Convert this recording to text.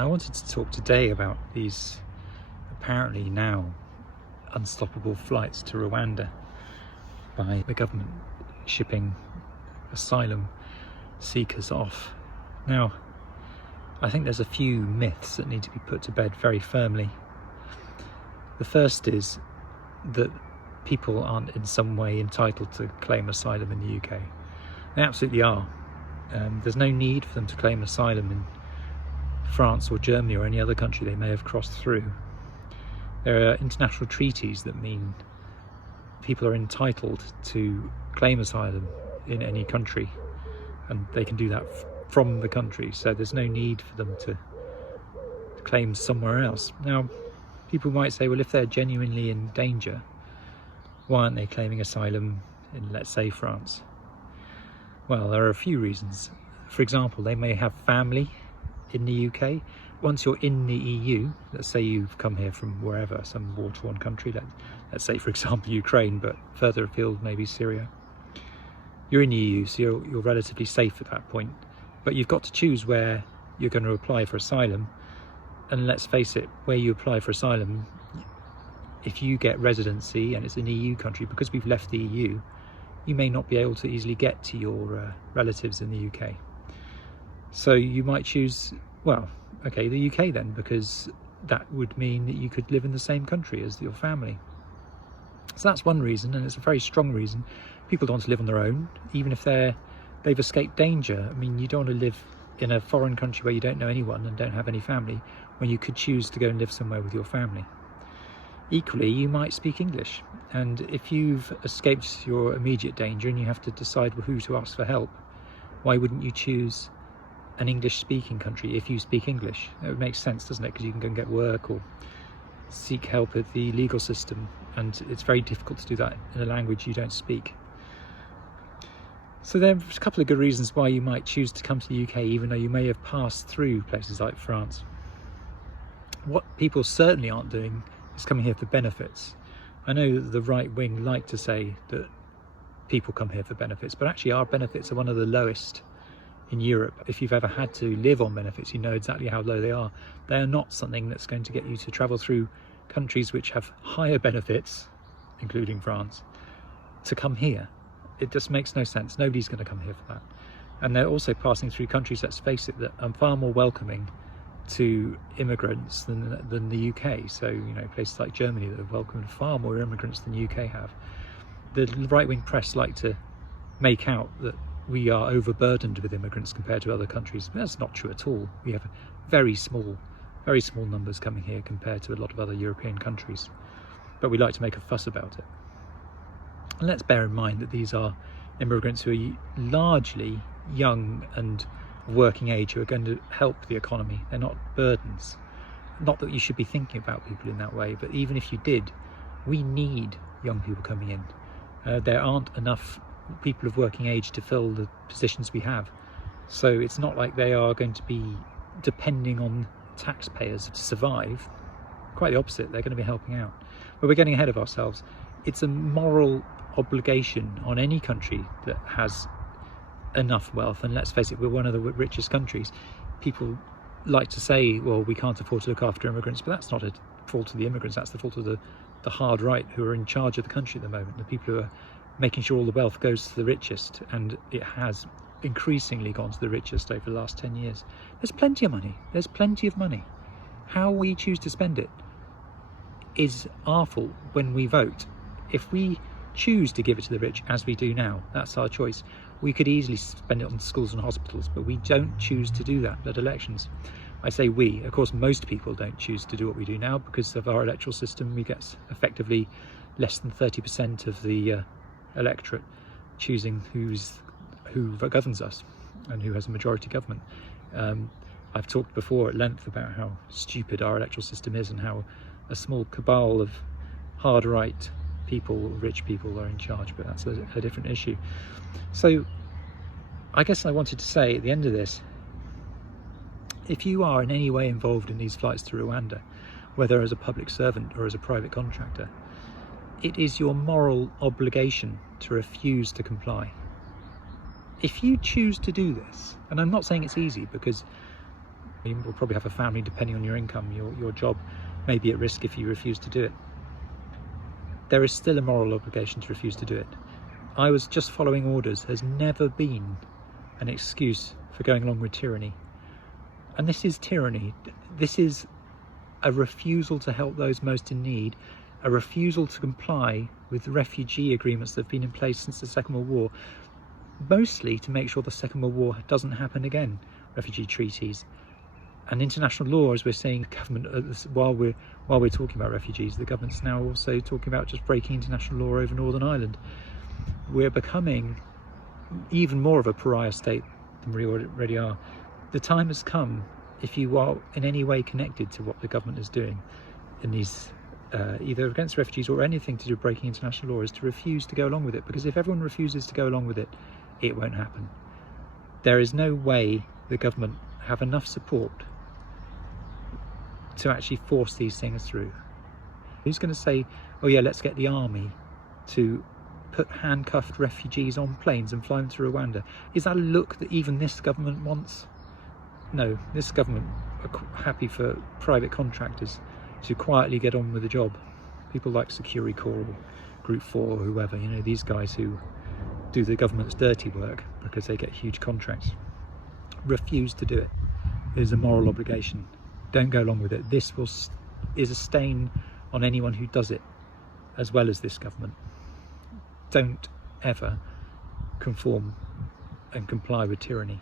I wanted to talk today about these apparently now unstoppable flights to Rwanda by the government shipping asylum seekers off. Now, I think there's a few myths that need to be put to bed very firmly. The first is that people aren't in some way entitled to claim asylum in the UK. They absolutely are. There's no need for them to claim asylum in France or Germany or any other country they may have crossed through. There are international treaties that mean people are entitled to claim asylum in any country, and they can do that from the country, so there's no need for them to claim somewhere else. Now, people might say, well, if they're genuinely in danger, why aren't they claiming asylum in, let's say, France? Well, there are a few reasons. For example, they may have family in the UK. Once you're in the EU, let's say you've come here from wherever, some war-torn country, let's say for example Ukraine, but further afield maybe Syria. You're in the EU, so you're relatively safe at that point, but you've got to choose where you're going to apply for asylum. And let's face it, where you apply for asylum, if you get residency and it's an EU country, because we've left the EU, you may not be able to easily get to your relatives in the UK. So you might choose, well, okay, the UK then, because that would mean that you could live in the same country as your family. So that's one reason, and it's a very strong reason. People don't want to live on their own, even if they've escaped danger. I mean, you don't want to live in a foreign country where you don't know anyone and don't have any family, when you could choose to go and live somewhere with your family. Equally, you might speak English, and if you've escaped your immediate danger and you have to decide who to ask for help, why wouldn't you choose an English-speaking country if you speak English? It would make sense, doesn't it? Because you can go and get work or seek help with the legal system, and it's very difficult to do that in a language you don't speak. So there's a couple of good reasons why you might choose to come to the UK, even though you may have passed through places like France. What people certainly aren't doing is coming here for benefits. I know that the right wing like to say that people come here for benefits, but actually our benefits are one of the lowest in Europe. If you've ever had to live on benefits, you know exactly how low they are. They are not something that's going to get you to travel through countries which have higher benefits, including France, to come here. It just makes no sense. Nobody's going to come here for that. And they're also passing through countries, let's face it, that are far more welcoming to immigrants than the UK. So, you know, places like Germany that have welcomed far more immigrants than the UK have. The right-wing press like to make out that we are overburdened with immigrants compared to other countries. But that's not true at all. We have very small numbers coming here compared to a lot of other European countries. But we like to make a fuss about it. And let's bear in mind that these are immigrants who are largely young and working age, who are going to help the economy. They're not burdens. Not that you should be thinking about people in that way, but even if you did, we need young people coming in. There aren't enough people of working age to fill the positions we have. So it's not like they are going to be depending on taxpayers to survive. Quite the opposite, they're going to be helping out. But we're getting ahead of ourselves. It's a moral obligation on any country that has enough wealth, and let's face it, we're one of the richest countries. People like to say, well, we can't afford to look after immigrants, but that's not a fault of the immigrants, that's the fault of the hard right who are in charge of the country at the moment, the people who are making sure all the wealth goes to the richest, and it has increasingly gone to the richest over the last 10 years. There's plenty of money. There's plenty of money. How we choose to spend it is our fault when we vote. If we choose to give it to the rich, as we do now, that's our choice. We could easily spend it on schools and hospitals, but we don't choose to do that at elections. I say we, of course most people don't choose to do what we do now because of our electoral system. We get effectively less than 30% of the electorate choosing who governs us and who has a majority government. I've talked before at length about how stupid our electoral system is and how a small cabal of hard right people, rich people, are in charge, but that's a different issue. So I guess I wanted to say at the end of this, if you are in any way involved in these flights to Rwanda, whether as a public servant or as a private contractor, it is your moral obligation to refuse to comply. If you choose to do this, and I'm not saying it's easy, because You will probably have a family depending on your income. Your job may be at risk if you refuse to do it. There is still a moral obligation to refuse to do it. I was just following orders has never been an excuse for going along with tyranny. And this is tyranny. This is a refusal to help those most in need, a refusal to comply with refugee agreements that have been in place since the Second World War, mostly to make sure the Second World War doesn't happen again. Refugee treaties and international law, as we're seeing, government while we're talking about refugees, the government's now also talking about just breaking international law over Northern Ireland. We're becoming even more of a pariah state than we already are. The time has come, if you are in any way connected to what the government is doing in these either against refugees or anything to do with breaking international law, is to refuse to go along with it, because if everyone refuses to go along with it, it won't happen. There is no way the government have enough support to actually force these things through. Who's going to say, oh yeah, let's get the army to put handcuffed refugees on planes and fly them to Rwanda? Is that a look that even this government wants? No, this government are happy for private contractors to quietly get on with the job. People like Security Corps or Group 4 or whoever, you know, these guys who do the government's dirty work because they get huge contracts. Refuse to do it. It is a moral obligation. Don't go along with it. This is a stain on anyone who does it, as well as this government. Don't ever conform and comply with tyranny.